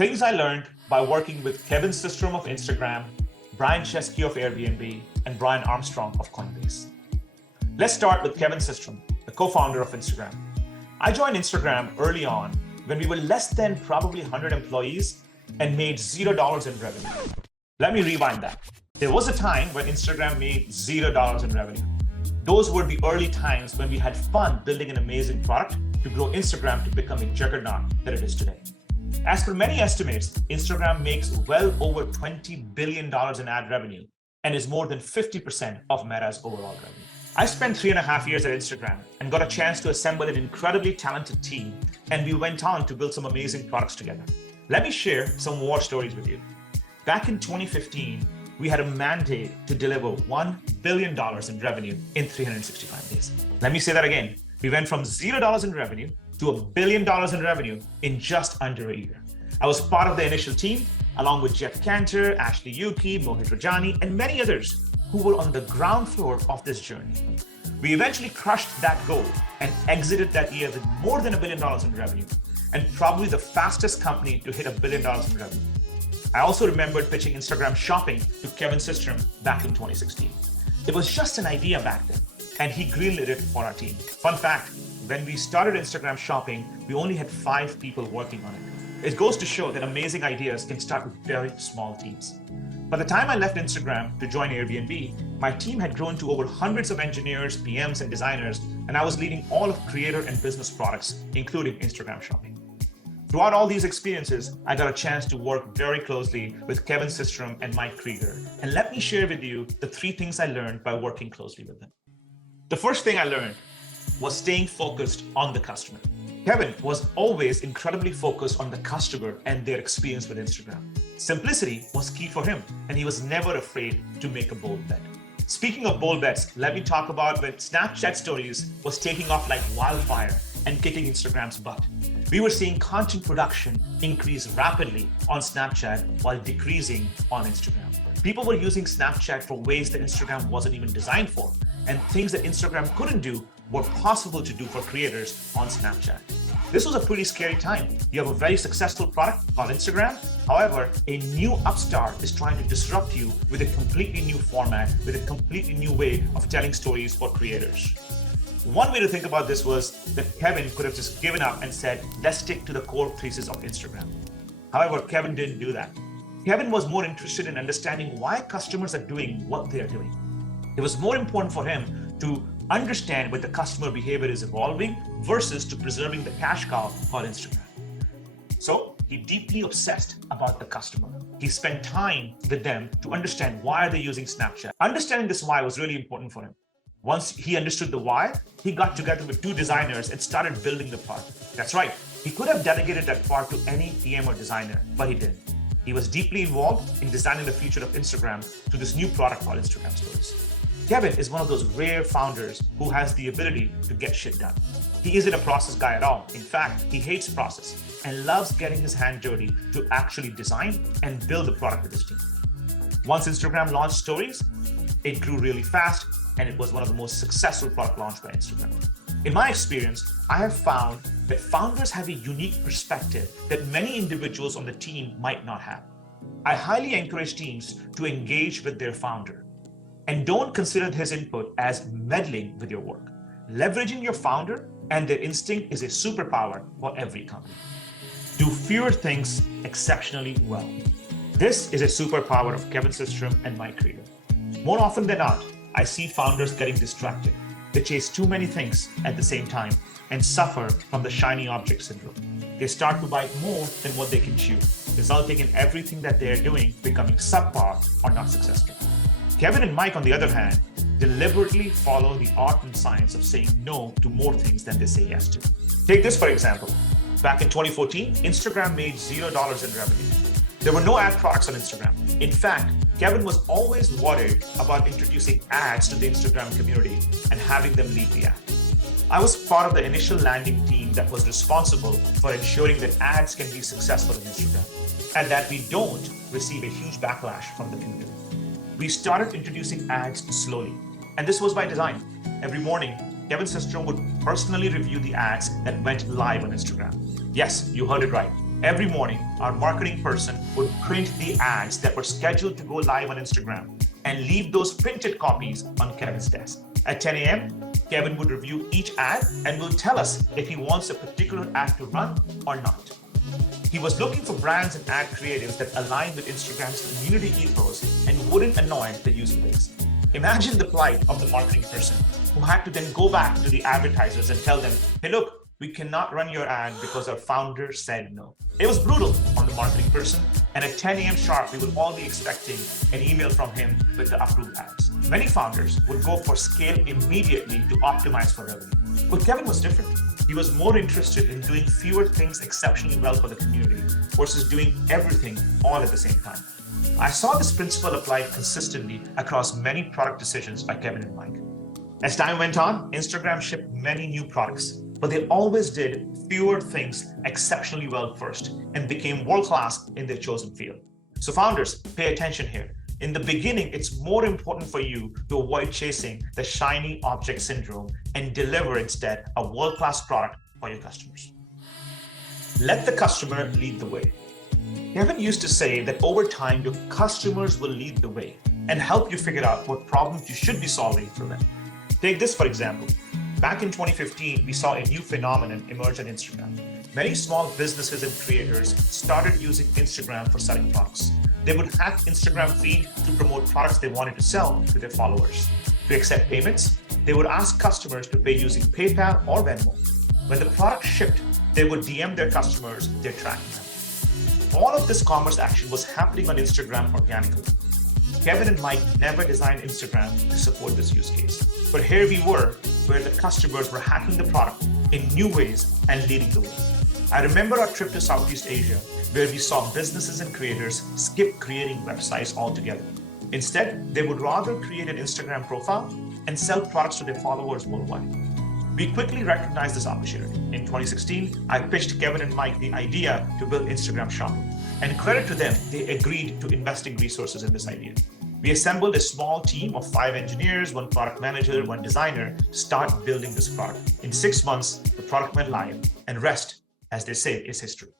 Things I learned by working with Kevin Systrom of Instagram, Brian Chesky of Airbnb, and Brian Armstrong of Coinbase. Let's start with Kevin Systrom, the co-founder of Instagram. I joined Instagram early on when we were less than probably 100 employees and made $0 in revenue. Let me rewind that. There was a time when Instagram made $0 in revenue. Those were the early times when we had fun building an amazing product to grow Instagram to become a juggernaut that it is today. As per many estimates, Instagram makes well over $20 billion in ad revenue and is more than 50% of Meta's overall revenue. I spent 3.5 years at Instagram and got a chance to assemble an incredibly talented team, and we went on to build some amazing products together. Let me share some war stories with you. Back in 2015, we had a mandate to deliver $1 billion in revenue in 365 days. Let me say that again. We went from $0 in revenue to $1 billion in revenue in just under a year. I was part of the initial team, along with Jeff Cantor, Ashley Yuki, Mohit Rajani, and many others who were on the ground floor of this journey. We eventually crushed that goal and exited that year with more than $1 billion in revenue, and probably the fastest company to hit $1 billion in revenue. I also remembered pitching Instagram shopping to Kevin Systrom back in 2016. It was just an idea back then, and he greenlit it for our team. Fun fact, when we started Instagram shopping, we only had 5 people working on it. It goes to show that amazing ideas can start with very small teams. By the time I left Instagram to join Airbnb, my team had grown to over hundreds of engineers, PMs, and designers, and I was leading all of creator and business products, including Instagram shopping. Throughout all these experiences, I got a chance to work very closely with Kevin Systrom and Mike Krieger. And let me share with you the 3 things I learned by working closely with them. The first thing I learned was staying focused on the customer. Kevin was always incredibly focused on the customer and their experience with Instagram. Simplicity was key for him, and he was never afraid to make a bold bet. Speaking of bold bets, let me talk about when Snapchat Stories was taking off like wildfire and kicking Instagram's butt. We were seeing content production increase rapidly on Snapchat while decreasing on Instagram. People were using Snapchat for ways that Instagram wasn't even designed for, and things that Instagram couldn't do were possible to do for creators on Snapchat. This was a pretty scary time. You have a very successful product called Instagram. However, a new upstart is trying to disrupt you with a completely new format, with a completely new way of telling stories for creators. One way to think about this was that Kevin could have just given up and said, let's stick to the core thesis of Instagram. However, Kevin didn't do that. Kevin was more interested in understanding why customers are doing what they are doing. It was more important for him to understand where the customer behavior is evolving versus to preserving the cash cow called Instagram. So he deeply obsessed about the customer. He spent time with them to understand why are they using Snapchat. Understanding this why was really important for him. Once he understood the why, he got together with 2 designers and started building the product. That's right, he could have delegated that part to any PM or designer, but he didn't. He was deeply involved in designing the future of Instagram through this new product called Instagram Stories. Kevin is one of those rare founders who has the ability to get shit done. He isn't a process guy at all. In fact, he hates process and loves getting his hand dirty to actually design and build the product with his team. Once Instagram launched Stories, it grew really fast, and it was one of the most successful product launched by Instagram. In my experience, I have found that founders have a unique perspective that many individuals on the team might not have. I highly encourage teams to engage with their founder and don't consider his input as meddling with your work. Leveraging your founder and their instinct is a superpower for every company. Do fewer things exceptionally well. This is a superpower of Kevin Systrom and Mike Krieger. More often than not, I see founders getting distracted. They chase too many things at the same time and suffer from the shiny object syndrome. They start to bite more than what they can chew, resulting in everything that they're doing becoming subpar or not successful. Kevin and Mike, on the other hand, deliberately follow the art and science of saying no to more things than they say yes to. Take this for example. Back in 2014, Instagram made $0 in revenue. There were no ad products on Instagram. In fact, Kevin was always worried about introducing ads to the Instagram community and having them lead the ad. I was part of the initial landing team that was responsible for ensuring that ads can be successful in Instagram and that we don't receive a huge backlash from the community. We started introducing ads slowly, and this was by design. Every morning, Kevin Systrom would personally review the ads that went live on Instagram. Yes, you heard it right. Every morning, our marketing person would print the ads that were scheduled to go live on Instagram and leave those printed copies on Kevin's desk. At 10 a.m., Kevin would review each ad and will tell us if he wants a particular ad to run or not. He was looking for brands and ad creatives that align with Instagram's community ethos and wouldn't annoy the user base. Imagine the plight of the marketing person who had to then go back to the advertisers and tell them, hey, look, we cannot run your ad because our founder said no. It was brutal on the marketing person, and at 10 a.m. sharp, we would all be expecting an email from him with the approved ads. Many founders would go for scale immediately to optimize for revenue. But Kevin was different. He was more interested in doing fewer things exceptionally well for the community versus doing everything all at the same time. I saw this principle applied consistently across many product decisions by Kevin and Mike. As time went on, Instagram shipped many new products, but they always did fewer things exceptionally well first and became world-class in their chosen field. So founders, pay attention here. In the beginning, it's more important for you to avoid chasing the shiny object syndrome and deliver instead a world-class product for your customers. Let the customer lead the way. Kevin used to say that over time, your customers will lead the way and help you figure out what problems you should be solving for them. Take this, for example. Back in 2015, we saw a new phenomenon emerge on Instagram. Many small businesses and creators started using Instagram for selling products. They would hack Instagram feed to promote products they wanted to sell to their followers. To accept payments, they would ask customers to pay using PayPal or Venmo. When the product shipped, they would DM their customers they're tracking them. All of this commerce action was happening on Instagram organically. Kevin and Mike never designed Instagram to support this use case. But here we were, where the customers were hacking the product in new ways and leading the way. I remember our trip to Southeast Asia, where we saw businesses and creators skip creating websites altogether. Instead, they would rather create an Instagram profile and sell products to their followers worldwide. We quickly recognized this opportunity. In 2016, I pitched Kevin and Mike the idea to build Instagram Shopping. And credit to them, they agreed to investing resources in this idea. We assembled a small team of 5 engineers, 1 product manager, 1 designer to start building this product. In 6 months, the product went live, and rest, as they say, is history.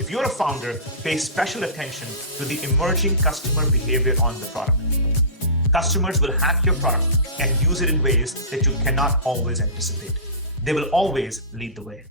If you're a founder, pay special attention to the emerging customer behavior on the product. Customers will hack your product and use it in ways that you cannot always anticipate. They will always lead the way.